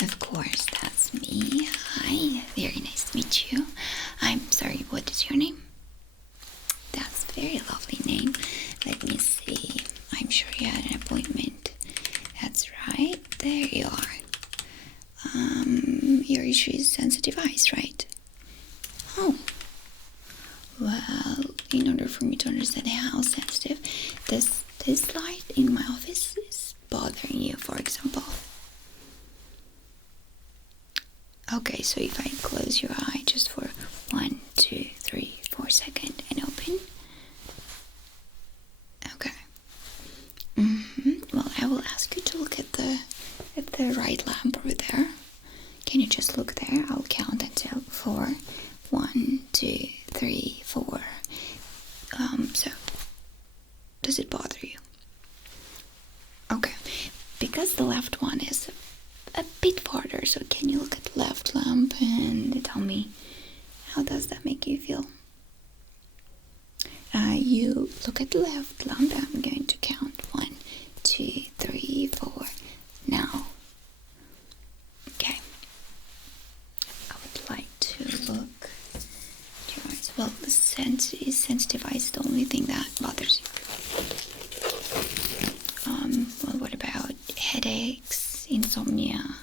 Of course, that's me. Hi, very nice to meet you. I'm sorry, what is your name? That's a very lovely name. Let me see. I'm sure you had an appointment. That's right. There you are. Your issue is sensitive eyes, right? Oh. Well, in order for me to understand how sensitive this light in my office is bothering you, for example. Okay, so if I close your eye just for 1, 2, 3, 4 seconds and open. Okay. Well, I will ask you to look at the right lamp over there. Can you just look there? I'll count until 4. 1, 2, 3, 4. So does it bother you? Okay, because the left one is a bit farther, so can you look at the left lamp and tell me how does that make you feel? You look at the left lamp. I'm going to count 1, 2, 3, 4. Now, okay, I would like to look at your eyes. Well, the sensitive eyes is the only thing that bothers you. Well, what about headaches, insomnia?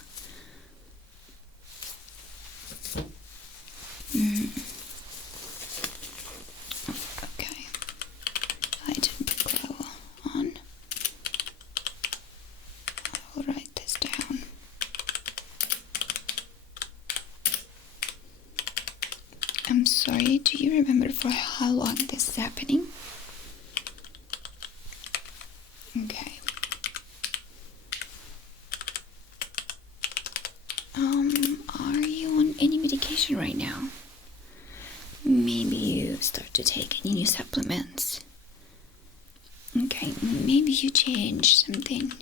Okay, I didn't put glow on. I will write this down. I'm sorry, do you remember for how long this is happening? Okay. Are you on any medication right now? Maybe you start to take any new supplements. Okay, maybe you change something.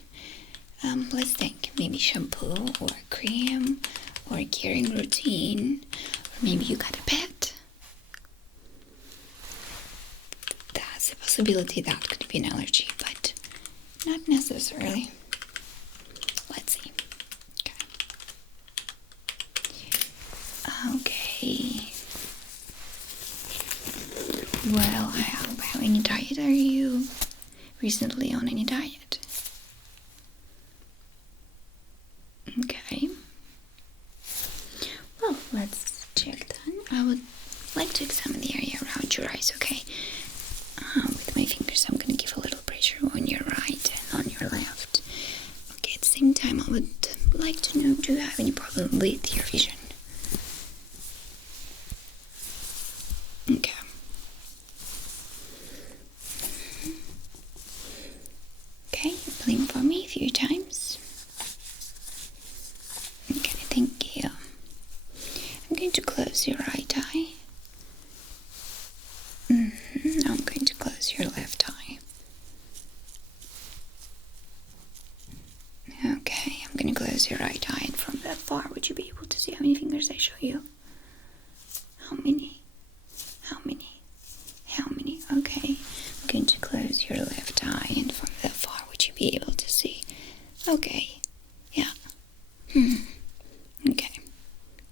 Let's think. Maybe shampoo or cream or a caring routine. Or maybe you got a pet. That's a possibility that could be an allergy, but not necessarily. Let's see. Okay. Well, how any diet are you recently on any diet? Okay. Well, let's check then. I would like to examine the area around your eyes, okay? With my fingers, I'm going to give a little pressure on your right and on your left. Okay, at the same time, I would like to know, do you have any problem with your vision? Okay. Okay, blink for me a few times. Okay, thank you. I'm going to close your right eye. I'm going to close your left eye. Okay, I'm going to close your right eye, and from that far, would you be able to see how many fingers I show you? How many? How many? How many? Okay, I'm going to close your left eye, and from that far, would you be able to see? Okay, yeah. Okay,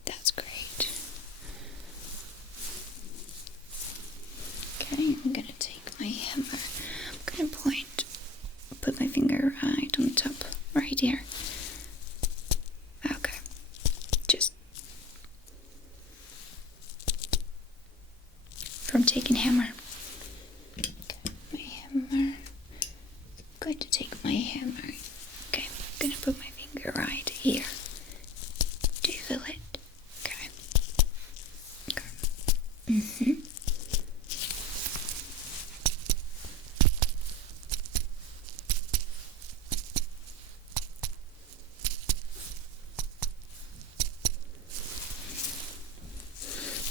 that's great. Okay, I'm gonna take my hammer. I'm gonna put my finger right on top, right here. Okay, just from taking hammer. Okay, my hammer. I'm going to take my hammer. Okay, I'm gonna put my finger right here. Do you feel it? Okay. Okay.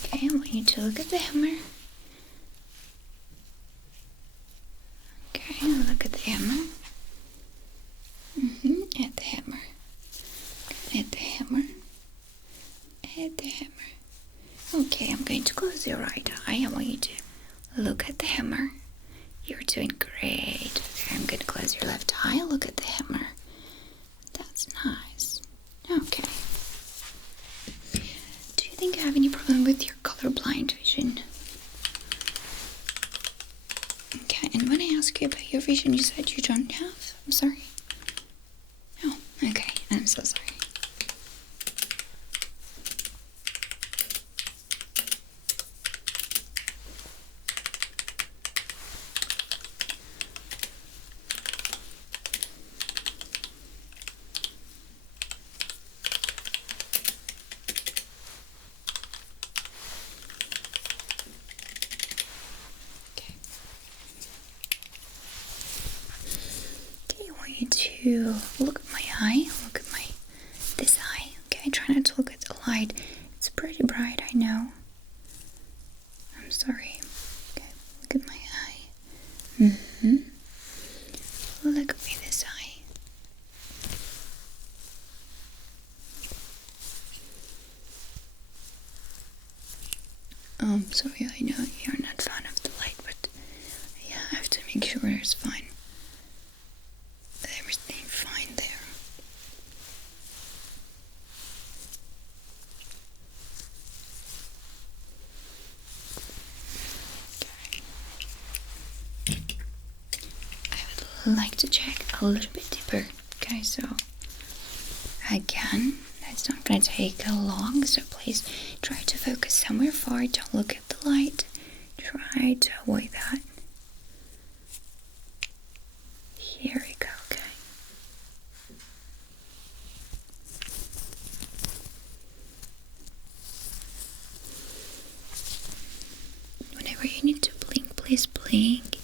Okay, I want you to look at the hammer. Okay, look at the hammer. At the hammer. At the hammer. At the hammer. Okay, I'm going to close your right eye. I want you to look at the hammer. You're doing great. Okay, I'm going to close your left eye. Look at the hammer. That's nice. Okay. colorblind vision. Okay, and when I ask you about your vision, you said you don't have? I'm sorry. Oh, okay, I'm so sorry. To look at my eye, this eye. Okay, try not to look at the light. It's pretty bright, I know. I'm sorry. Okay, look at my eye. Look at me, this eye. I'm sorry, I know you're not fan of the light, but yeah, I have to make sure it's fine. Everything fine there. Okay. I would like to check a little bit deeper. Okay, so again, that's not going to take long, so please try to focus somewhere far. Don't look at the light. Try to avoid that. Here we go, okay. Whenever you need to blink, please blink.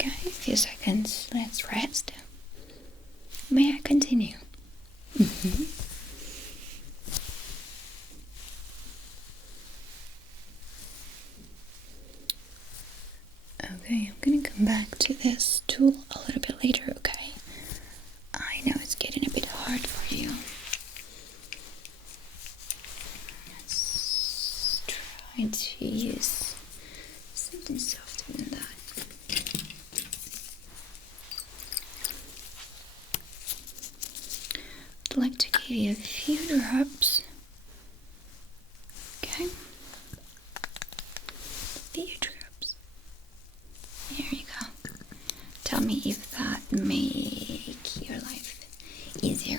Okay, a few seconds. Let's rest. May I continue? Okay, I'm gonna come back to this tool a little bit later, okay? I know it's getting a bit hard for you. Let's try to use something softer than that. I'd like to give you a few drops. Okay? Few drops. There you go. Tell me if that make your life easier.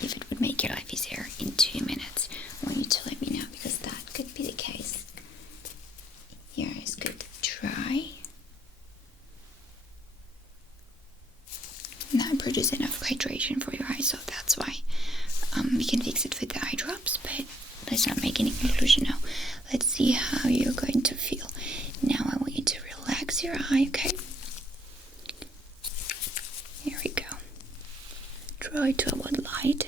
If it would make your life easier in 2 minutes. I want you to let me know, because that could be the case. Your eyes could dry, not produce enough hydration for your eyes, so that's why we can fix it with the eye drops, but let's not make any conclusion now. Let's see how you're going to feel. Now I want you to relax your eye, okay? Here we go. Try to avoid light.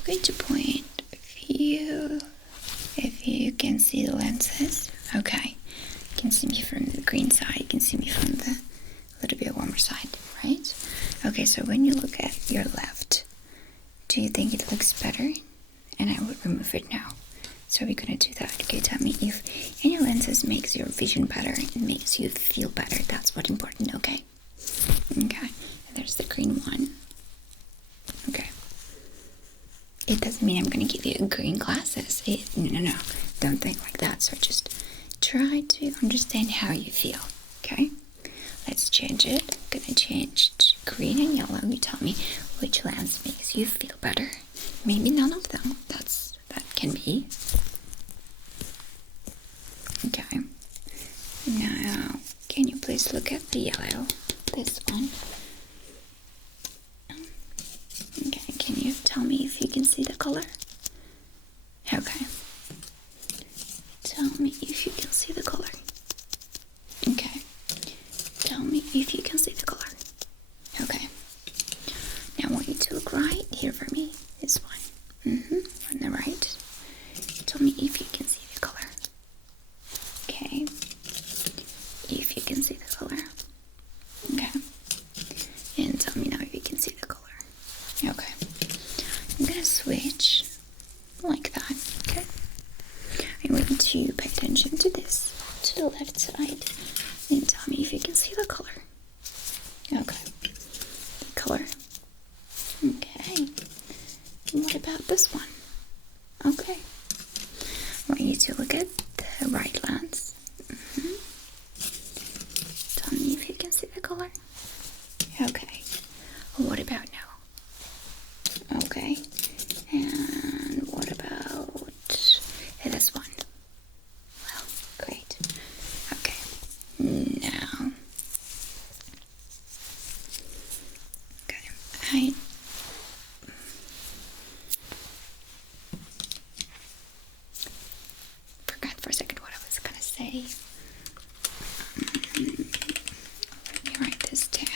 I'm going to point if you can see the lenses. Okay, you can see me from the green side, you can see me from the little bit warmer side, right? Okay, so when you look at your left, do you think it looks better? And I would remove it now. So we're gonna do that. Okay, tell me if any lenses makes your vision better and makes you feel better. That's what's important, okay? Okay, there's the green one. Okay. It doesn't mean I'm gonna give you green glasses. No, don't think like that. So just try to understand how you feel, okay? Let's change it. I'm gonna change to green and yellow. You tell me which lens makes you feel better. Maybe none of them. That can be. Okay. Now, can you please look at the yellow? This one. Okay, can you tell me if you can see the color? Okay. Tell me if you can see the color. Okay. Tell me if you can see the color. Okay. Now I want you to look right here for me. This one. On the right. Tell me if you can see the color. Okay, gonna switch like that, okay? I want you to pay attention to this, to the left side, and tell me if you can see the color. Okay, the color. Okay, what about this one? Okay, I want you to look at the right lens. Tell me if you can see the color. Okay, what about now? Okay, and what about this one? Well, great. Okay, now, okay, I forgot for a second what I was gonna say. Let me write this down.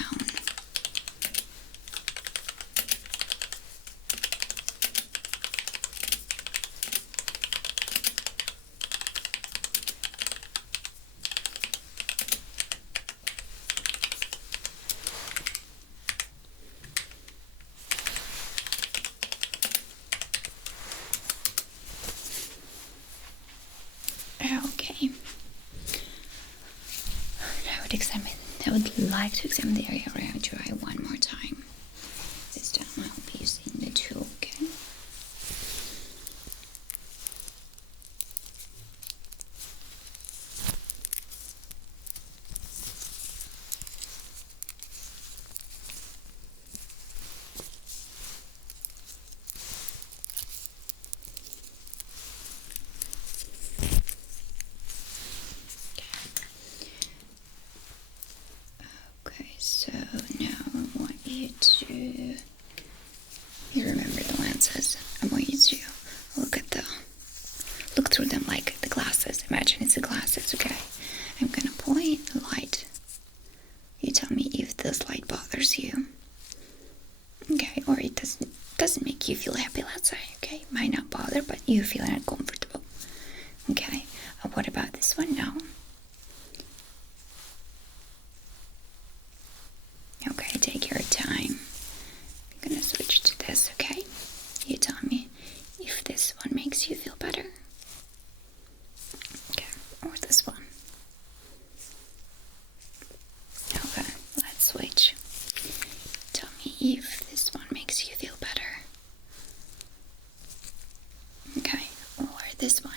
Okay. I would like to examine the area around your eye one more time. This time I'll be using the tool, okay? Okay, so now I want you to, you remember the lenses. I want you to look through them like the glasses. Imagine it's the glasses, okay? I'm gonna point the light. You tell me if this light bothers you. Okay, or it doesn't make you feel happy, let's say, okay? Might not bother, but you feel uncomfortable. Okay, what about this one now? Okay, take your time. I'm gonna switch to this, okay? You tell me if this one makes you feel better. Okay, or this one. Okay, let's switch. Tell me if this one makes you feel better. Okay, or this one.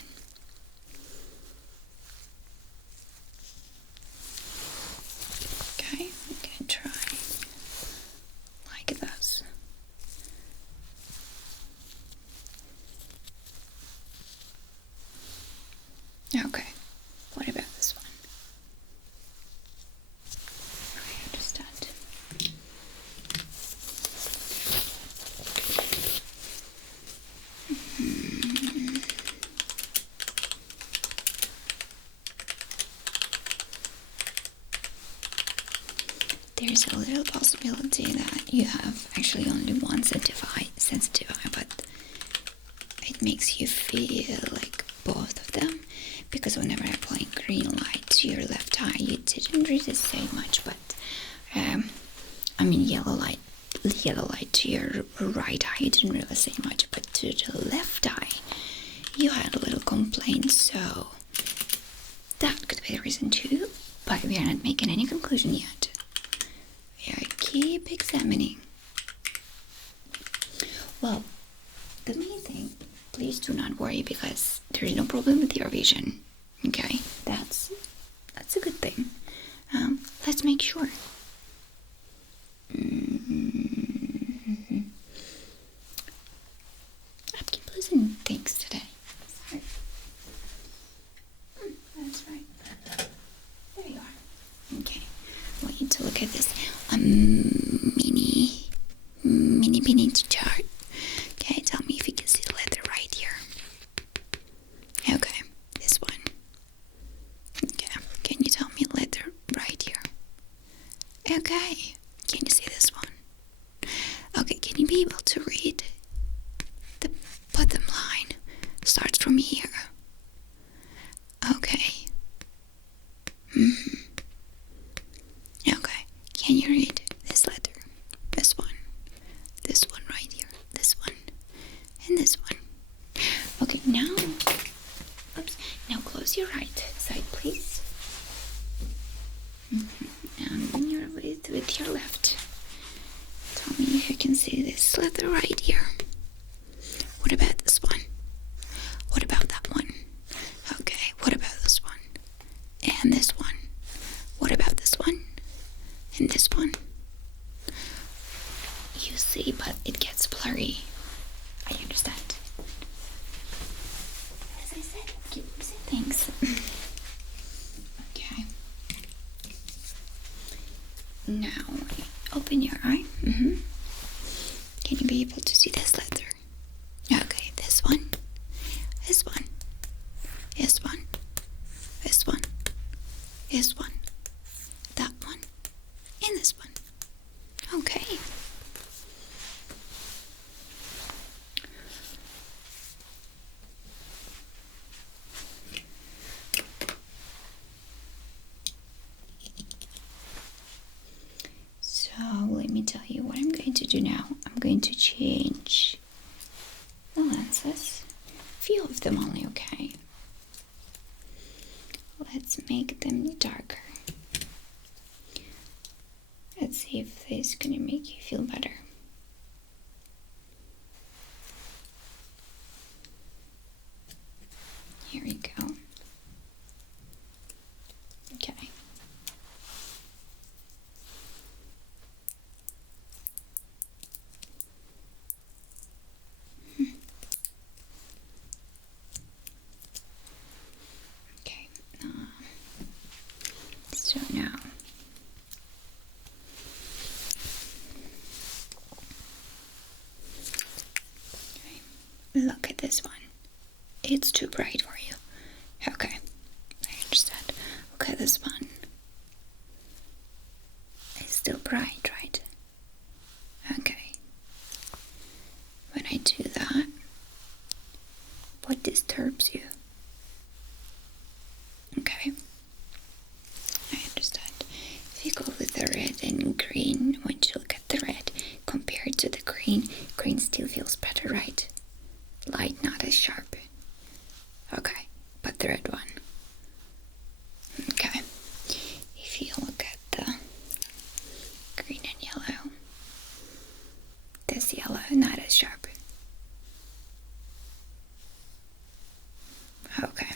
Okay, we can try like this. Okay, what about this one? I understand. There's a little possibility that you have actually only one sensitive eye, but it makes you feel like both of them, because whenever I apply green light to your left eye, you didn't really say much, but I mean yellow light to your right eye, you didn't really say much, but to the left eye, you had a little complaint, so that could be the reason too, but we are not making any conclusion yet. We keep examining. Well, the main thing, please do not worry, because there is no problem with your vision. Okay, that's a good thing. Let's make sure. I've keep losing things today. Sorry. That's right. There you are. Okay, I want you to look at this mini chart. Okay, tell me if you can see the letter right here. Okay, this one. Okay, can you tell me letter right here? Okay, can you see this one? Okay, can you be able to read the bottom line? Starts from here. Okay. Okay, can you read this letter? This one right here, this one. and this one. Okay, now, oops, now close your right side, please. And when you're with your left, tell me if you can see this letter right here. What about this one? What about that one? Okay, what about this one? And this one? What about this one? And this one? You see, but it gets blurry. I understand. As I said, keep missing things. Okay. Now, open your eye. Can you be able to see this letter? Okay, this one. This one. This one. This one. This one. That one. And this one. Okay. So let me tell you what I'm going to do now. I'm going to change the lenses. A few of them only, okay? Let's make them darker. Let's see if this is gonna make you feel better. Here we go. Okay. Okay. So now. Look at this one. It's too bright for you. Okay, I understand. Okay, this one is still bright, right? Okay. When I do that, what disturbs you? Okay, I understand. If you go with the red and green, when you look at the red compared to the green, green still feels better, right? Light, not as sharp. Okay, but the red one. Okay. If you look at the green and yellow, this yellow, not as sharp. Okay.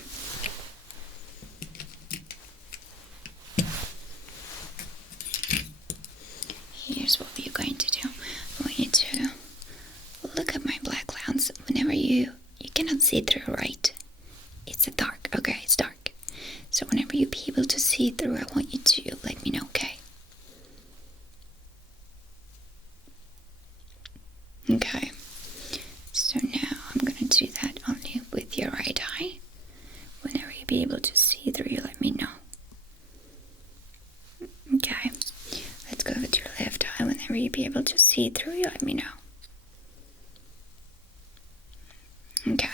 Here's what we're going to do. I want you to look at my black lens. Whenever you cannot see through, right? It's a dark. Okay, it's dark. So whenever you be able to see through, I want you to let me know, okay? Okay. So now I'm gonna do that only with your right eye. Whenever you be able to see through, you let me know. Okay. Let's go with your left eye. Whenever you be able to see through, you let me know. Okay.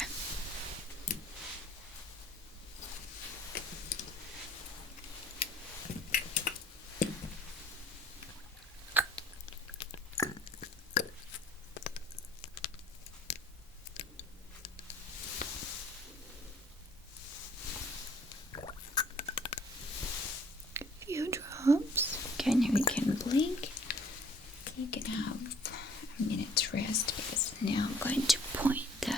Few drops. Okay, now you can blink. You can have a minute to rest because now I'm going to point the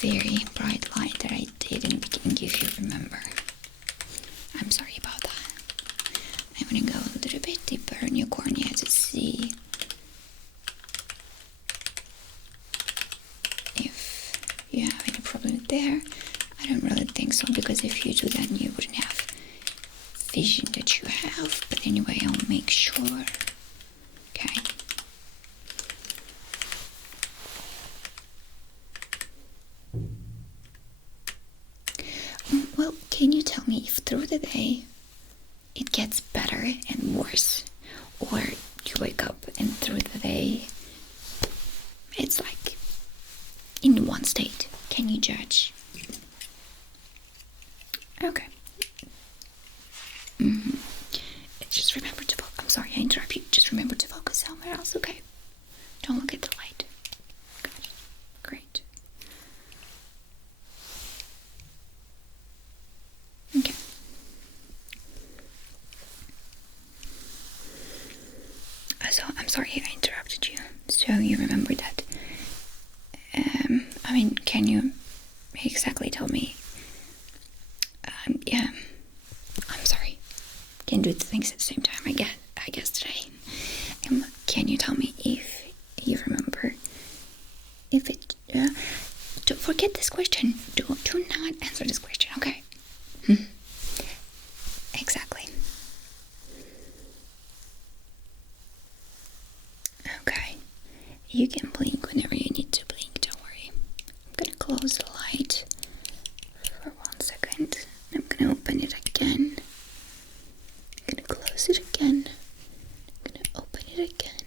very bright light that I did in the beginning, if you remember. I'm sorry about that. I'm gonna go a little bit deeper in your cornea to see if you have any problem there. I don't really think so, because if you do, then you wouldn't have vision that you have. But anyway, I'll make sure. Okay. Well, can you tell me if through the day it gets better and worse, or you wake up and through the day it's like in one state? Can you judge? Okay. Just remember to focus. I'm sorry I interrupt you. Just remember to focus somewhere else, okay? Don't look at the light. Good. Great. I mean, can you exactly tell me? Yeah, I'm sorry. Can't do two things at the same time. I guess today. Can you tell me if you remember? If it, don't forget this question. Do not answer this question. Okay. Exactly. Okay. You can blink whenever you need to blink. Don't worry. I'm gonna close the light for 1 second. I'm gonna open it again. I'm gonna close it again. I'm gonna open it again.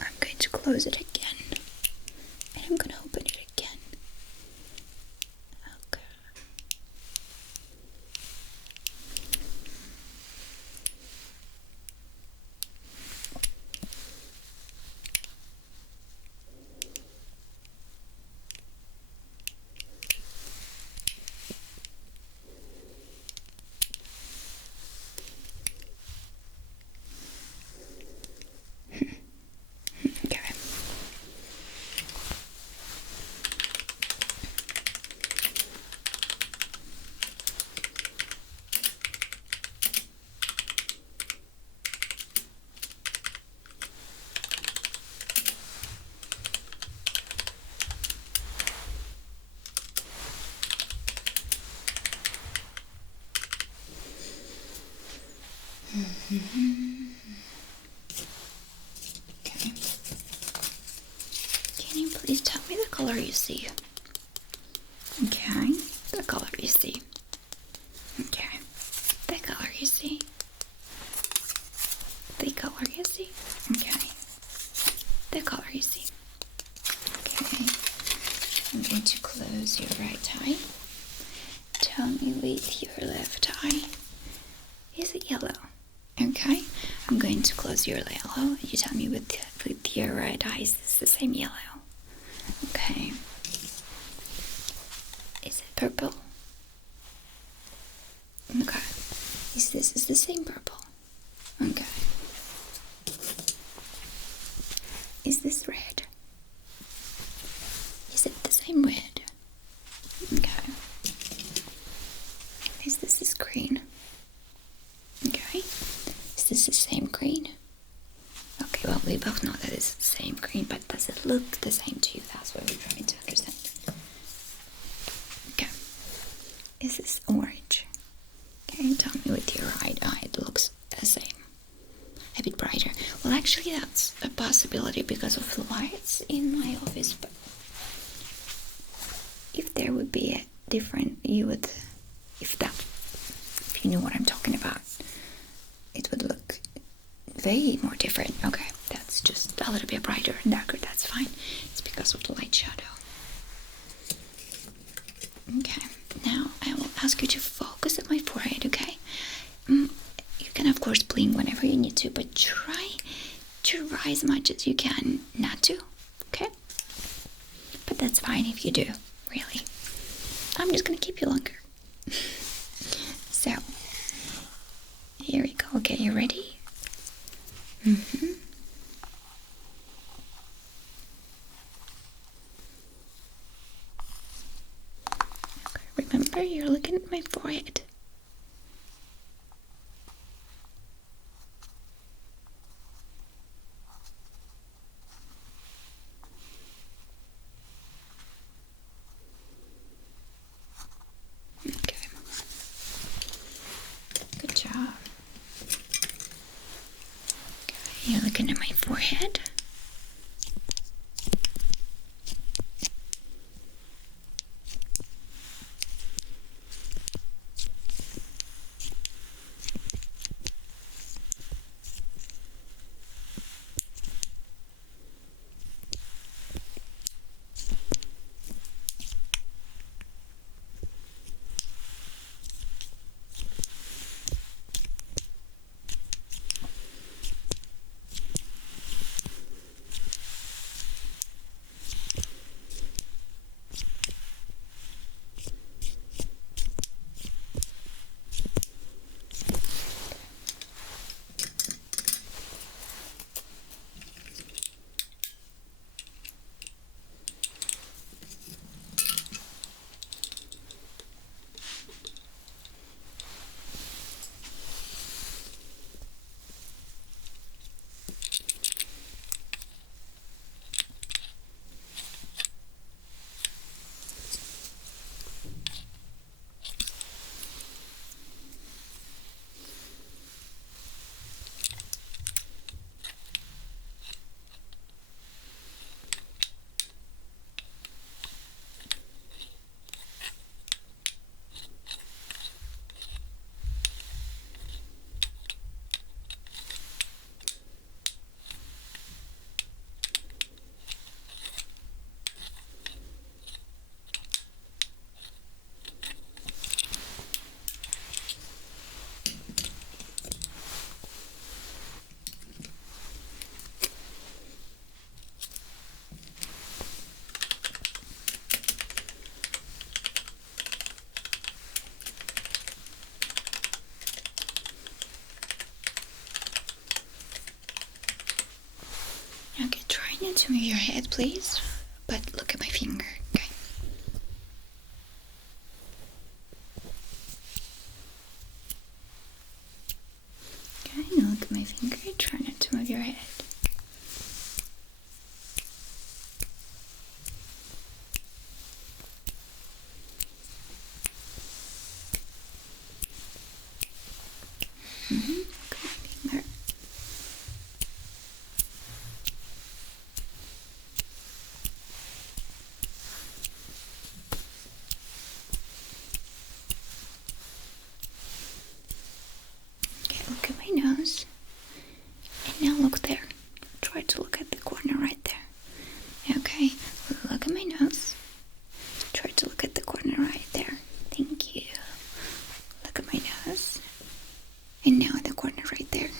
I'm going to close it again. And I'm gonna open it again. Okay. Okay. Okay. Can you please tell me the color you see? Okay. The color you see. Okay. The color you see. The color you see. Okay. The color you see. Okay. I'm going to close your right eye. Tell me with your left eye. Is it yellow? Okay. I'm going to close your yellow. You tell me with your right eye. Is this the same yellow? Okay. Is it purple? Okay. Is the same purple? Okay. Is this red? Is it the same red? Okay. Is this green? Okay. Is this the same green? Okay, well, we both know that it's the same green, but does it look the same to you? That's what we're trying to understand. Okay. Is this orange? Okay, tell me with your right eye, it looks the same. A bit brighter. Well, actually, that's a possibility because of the lights in my office, but if there would be a different, if you know what I'm talking about, it would look way more different. Okay, that's just a little bit brighter and darker, that's fine. It's because of the light shadow. Okay, now I will ask you to focus at my forehead, okay? You can of course blink whenever you need to, but try as much as you can not to, okay? But that's fine if you do, really. I'm just gonna keep you longer. So, here we go. Okay, you ready? Okay, remember, you're looking at my forehead. Okay. Good job. Okay, you're looking at my forehead. not to move your head, please, but look at my finger, okay? Okay, now look at my finger. Try not to move your head. Look at my finger. Okay, look at my nose. And now look there. Try to look at the corner right there. Okay, look at my nose. Try to look at the corner right there. Thank you. Look at my nose. And now at the corner right there.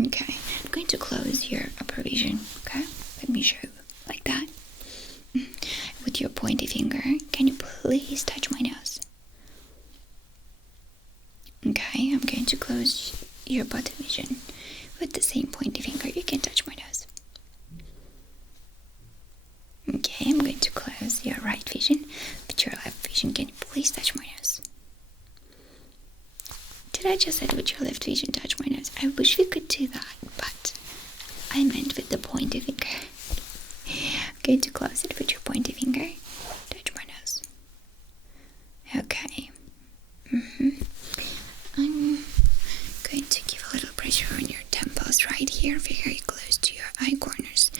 Okay, I'm going to close your upper vision. Okay, let me show you like that. With your pointy finger, can you please touch my nose? Okay, I'm going to close your bottom vision with the same pointy finger. You can touch my nose. Okay, I'm going to close your right vision with your left vision. Can you please touch my nose? Did I just say with your left vision touch my nose? I wish we could do that, but I meant with the pointy finger. I'm going to close it with your pointy finger. Touch my nose. Okay. I'm going to give a little pressure on your temples right here, very close to your eye corners.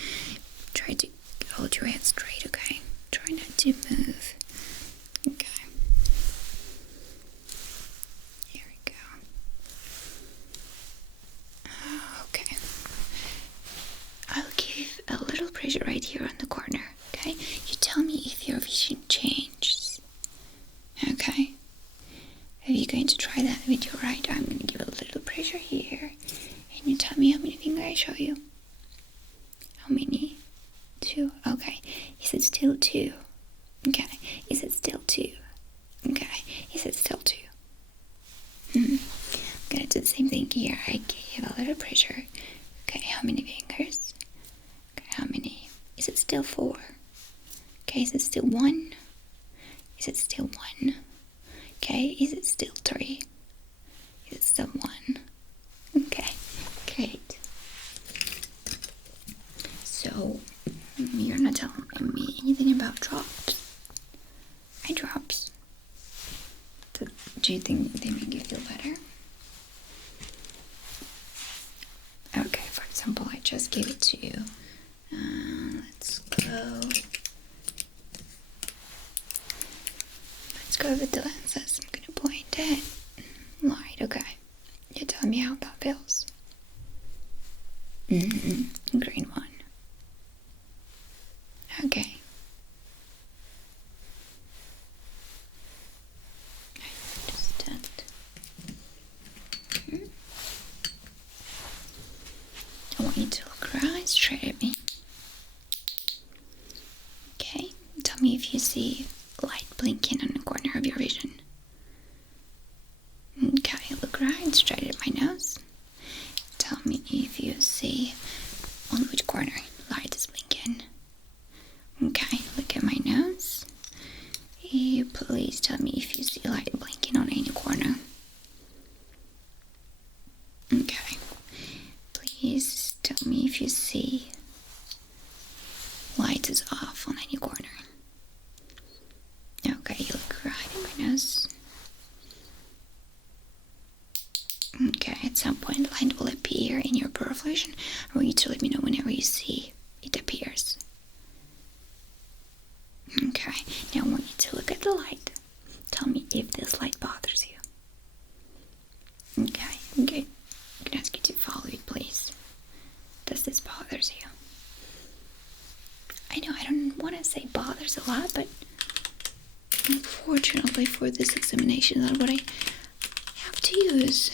Try to hold your head straight, okay? Try not to move. Okay. Here we go. Okay. I'll give a little pressure right here on the corner, okay? You tell me if your vision changes. Okay? Are you going to try that with your right? I'm going to give a little pressure here. And you tell me how many fingers I show you. How many? 2. Okay. Is it still 2? Okay. Is it still 2? Okay. Is it still 2? I'm going to do the same thing here. I give a little pressure. Okay. How many fingers? Okay. How many? Is it still 4? Okay. Is it still 1? Is it still 1? Okay, is it still 3? Is it still 1? Okay, great. So, you're not telling me anything about drops. Eye drops. Do you think they make you feel better? Okay, for example, I just gave it to you. Let's go. Let's go with the lenses. I'm gonna point it. Light, okay. You tell me how that feels. Green one. Okay. Just stand. I want you to look right straight at me. Okay. Tell me if you see light blinking on the corner of your vision. Okay, look right straight at my nose. Tell me if you see on which corner light is blinking. Okay, look at my nose. You please tell me if you see light blinking on any corner. Okay, please tell me if you see light is off on any corner. Okay, you look right at my nose. Okay, at some point light will appear in your peripheral vision. I want you to let me know whenever you see it appears. Okay, now I want you to look at the light. Tell me if this light bothers you. Okay, good. I'm gonna ask you to follow it, please. Does this bothers you? I know I don't want to say bothers a lot, but unfortunately for this examination, that's what I have to use.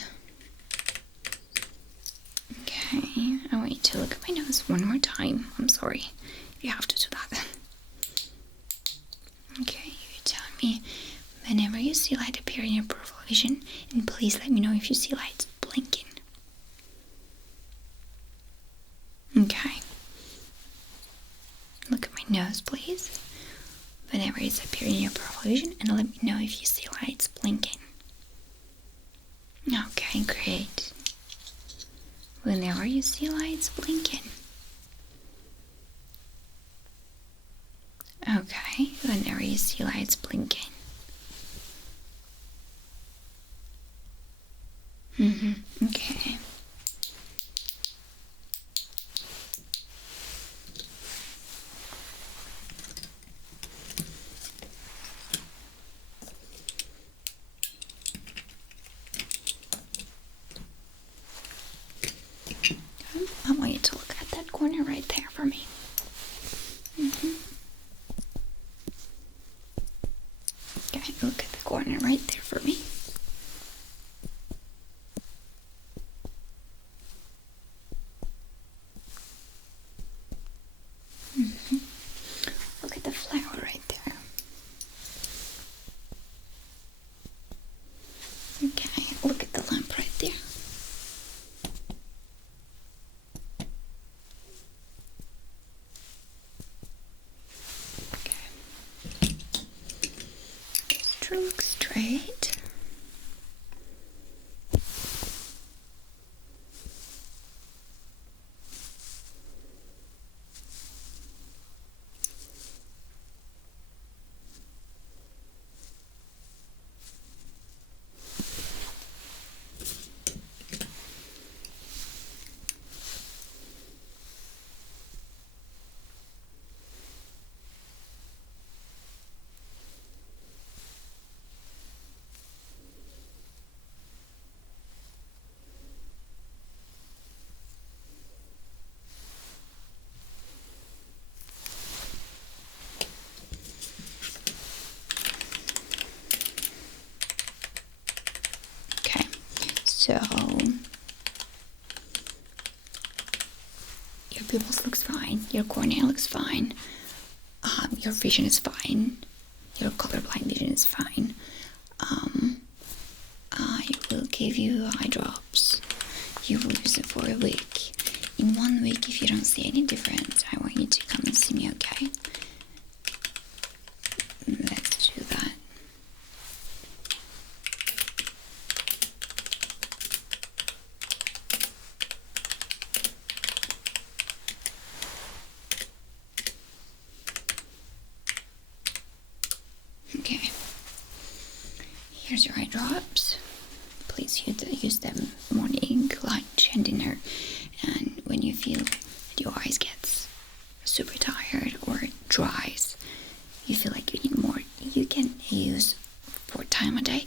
Okay, I want you to look at my nose one more time. I'm sorry if you have to do that. Okay, you tell me whenever you see light appear in your peripheral vision, and please let me know if you see lights blinking. Okay, nose, please, whenever it's appearing in your peripheral vision, and let me know if you see lights blinking. Okay, great. Whenever you see lights blinking. Okay, whenever you see lights blinking. Okay. I want you to look at that corner right there for me. Okay, look at the corner right there for me. Look at the flower right there. Okay, look at the lamp right there. Okay. Just look straight. So your pupils looks fine, your cornea looks fine, your vision is fine, your colorblind vision is fine. I will give you eye drops. You will use it for a week. In 1 week, if you don't see any difference, I want you to come and see me, okay? Let's do that. Okay, here's your eye drops. Please use them morning, lunch, and dinner. And when you feel that your eyes gets super tired or dries, you feel like you need more, you can use 4 times a day.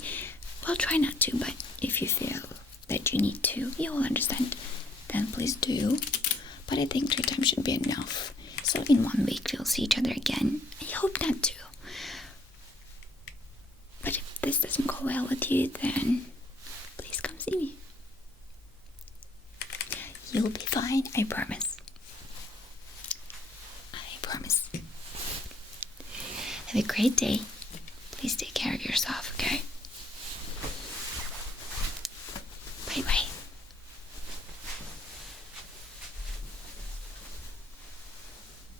Well, try not to, but if you feel that you need to, you will understand, then please do. But I think 3 times should be enough. So in 1 week we'll see each other again. I hope not to. But if this doesn't go well with you, then please come see me. You'll be fine, I promise. I promise. Have a great day. Please take care of yourself, okay? Bye-bye.